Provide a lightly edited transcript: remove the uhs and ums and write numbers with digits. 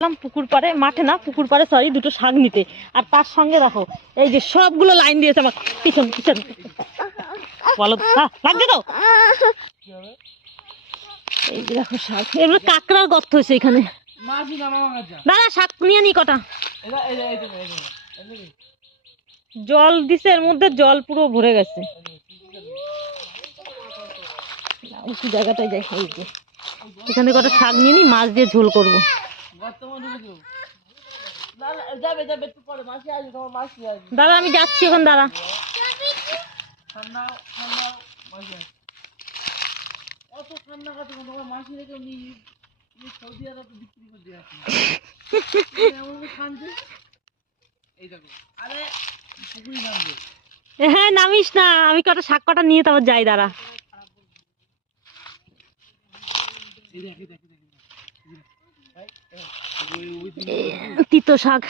পুকুর পাড়ে, মাঠে না পুকুর পাড়ে, সরি, দুটো শাক নিতে। আর তার সঙ্গে দেখো এই যে সবগুলো লাইন দিয়েছে আমার পিছন পিছন। বলো লাগছে তো? এই যে দেখো শাক, এগুলো কাঁকড়ার গর্ত হয়েছে এখানে। দাঁড়া, শাক নিয়ে নি কটা। জল দিছে, এর মধ্যে জল পুরো ভরে গেছে। উঁচু জায়গাটায় যাই, এই যে এখানে কটা শাক নিয়ে নি, মাছ দিয়ে ঝোল করবো। দাদা আমি যাচ্ছি এখন, দাঁড়া। হ্যাঁ নামিস না, আমি কটা শাক কটা নিয়ে তারপর যাই, দাঁড়া। তিতো শাক।